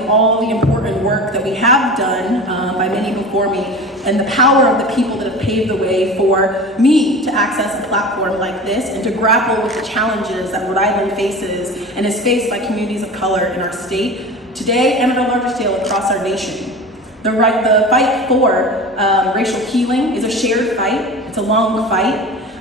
of all the important work that we have done by many before me, and the power of the people that have paved the way for me to access a platform like this and to grapple with the challenges that Rhode Island faces and is faced by communities of color in our state today and on a larger scale across our nation. The fight for racial healing is a shared fight. It's a long fight,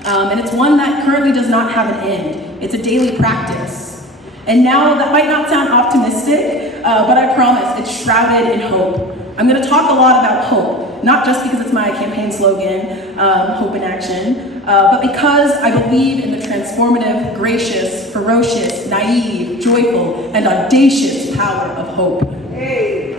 and it's one that currently does not have an end. It's a daily practice. And now that might not sound optimistic, but I promise it's shrouded in hope. I'm going to talk a lot about hope, not just because it's my campaign slogan, hope in action, but because I believe in the transformative, gracious, ferocious, naive, joyful, and audacious power of hope. Hey.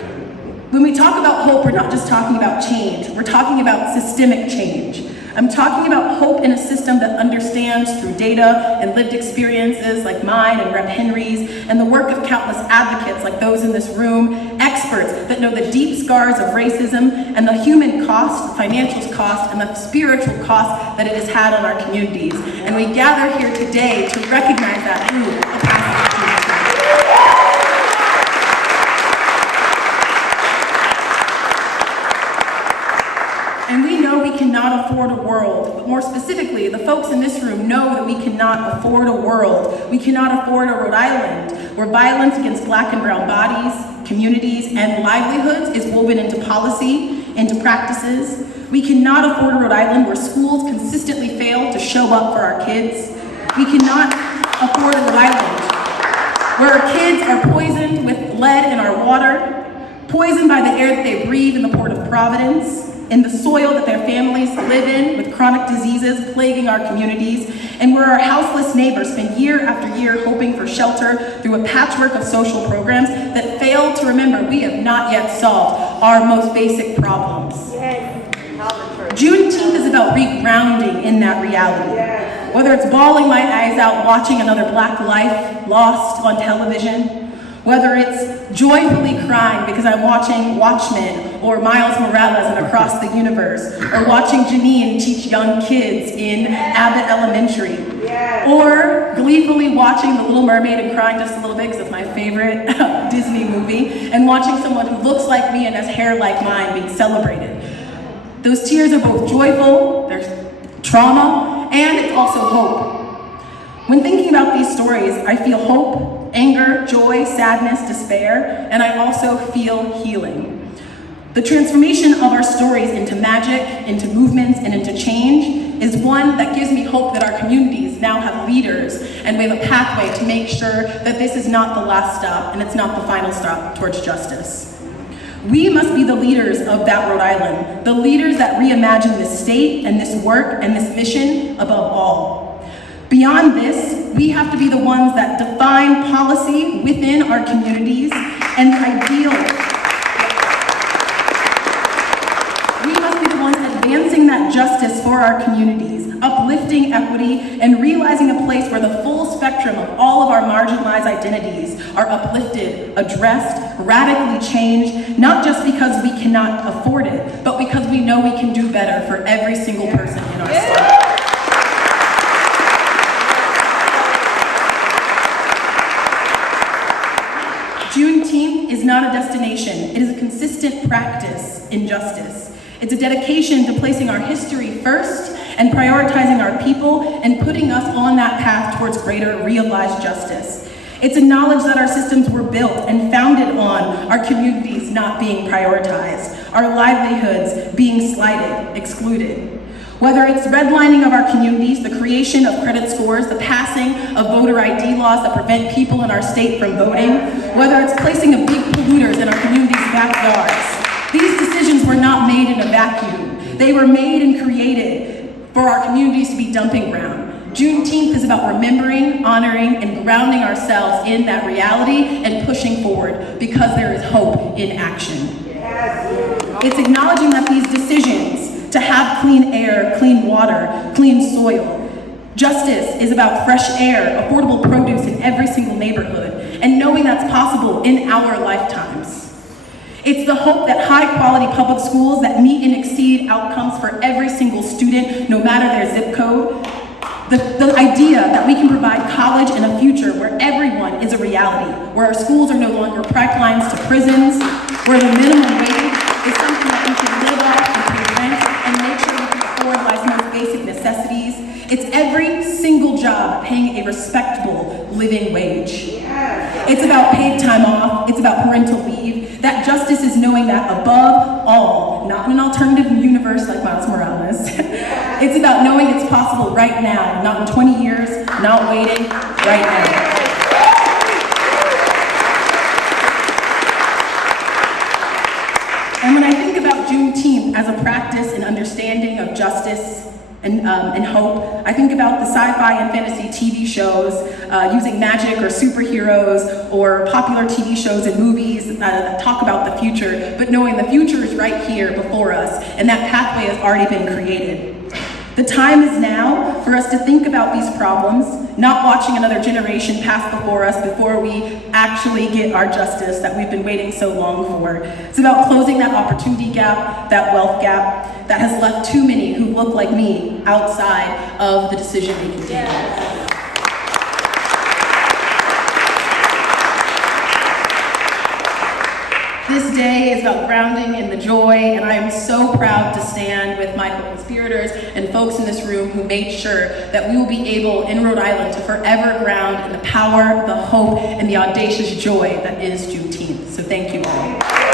When we talk about hope, we're not just talking about change, we're talking about systemic change. I'm talking about hope in a system that understands through data and lived experiences like mine and Rep. Henries, and the work of countless advocates like those in this room, experts that know the deep scars of racism and the human cost, the financial cost, and the spiritual cost that it has had on our communities. And we gather here today to recognize that through a passage of And we know we cannot afford a world, but more specifically, the folks in this room know that we cannot afford a world. We cannot afford a Rhode Island where violence against Black and brown bodies, communities, and livelihoods is woven into policy, into practices. We cannot afford a Rhode Island where schools consistently fail to show up for our kids. We cannot afford a Rhode Island where our kids are poisoned with lead in our water, poisoned by the air that they breathe in the Port of Providence, in the soil that their families live in with chronic diseases plaguing our communities, and where our houseless neighbors spend year after year hoping for shelter through a patchwork of social programs that fail to remember we have not yet solved our most basic problems. Yes. Juneteenth is about regrounding in that reality. Yes. Whether it's bawling my eyes out watching another Black life lost on television, whether it's joyfully crying because I'm watching Watchmen or Miles Morales and Across the Universe, or watching Janine teach young kids in Abbott Elementary, or gleefully watching The Little Mermaid and crying just a little bit because it's my favorite Disney movie, and watching someone who looks like me and has hair like mine being celebrated. Those tears are both joyful, there's trauma, and it's also hope. When thinking about these stories, I feel hope, anger, joy, sadness, despair, and I also feel healing. The transformation of our stories into magic, into movements, and into change is one that gives me hope that our communities now have leaders and we have a pathway to make sure that this is not the last stop and it's not the final stop towards justice. We must be the leaders of that Rhode Island, the leaders that reimagine this state and this work and this mission above all. Beyond this, we have to be the ones that define policy within our communities and ideals. We must be the ones advancing that justice for our communities, uplifting equity, and realizing a place where the full spectrum of all of our marginalized identities are uplifted, addressed, radically changed, not just because we cannot afford it, but because we know we can do better for every single person in our state. Juneteenth is not a destination, it is a consistent practice in justice. It's a dedication to placing our history first and prioritizing our people and putting us on that path towards greater realized justice. It's a knowledge that our systems were built and founded on our communities not being prioritized, our livelihoods being slighted, excluded. Whether it's redlining of our communities, the creation of credit scores, the passing of voter ID laws that prevent people in our state from voting, whether it's placing of big polluters in our communities' backyards, these decisions were not made in a vacuum. They were made and created for our communities to be dumping ground. Juneteenth is about remembering, honoring, and grounding ourselves in that reality and pushing forward because there is hope in action. It's acknowledging that these decisions to have clean air, clean water, clean soil. Justice is about fresh air, affordable produce in every single neighborhood, and knowing that's possible in our lifetimes. It's the hope that high-quality public schools that meet and exceed outcomes for every single student, no matter their zip code, The idea that we can provide college and a future where everyone is a reality, where our schools are no longer pipelines to prisons, where the minimum wage is something that we can live off and pay rent and make sure we can afford life's most basic necessities. It's every single job paying a respectable living wage. It's about paid time off, it's about parental leave. That justice is knowing that above all, not in an alternative universe like Miles Morales, it's about knowing it's possible right now, not in 20 years, not waiting, right now. And when I think about Juneteenth as a practice and understanding of justice and hope, I think about the sci-fi and fantasy TV shows using magic or superheroes or popular TV shows and movies that talk about the future, but knowing the future is right here before us and that pathway has already been created. The time is now for us to think about these problems, not watching another generation pass before us before we actually get our justice that we've been waiting so long for. It's about closing that opportunity gap, that wealth gap, that has left too many who look like me outside of the decision-making table. This day is about grounding in the joy, and I am so proud to stand with my co-conspirators and folks in this room who made sure that we will be able in Rhode Island to forever ground in the power, the hope, and the audacious joy that is Juneteenth. So thank you all.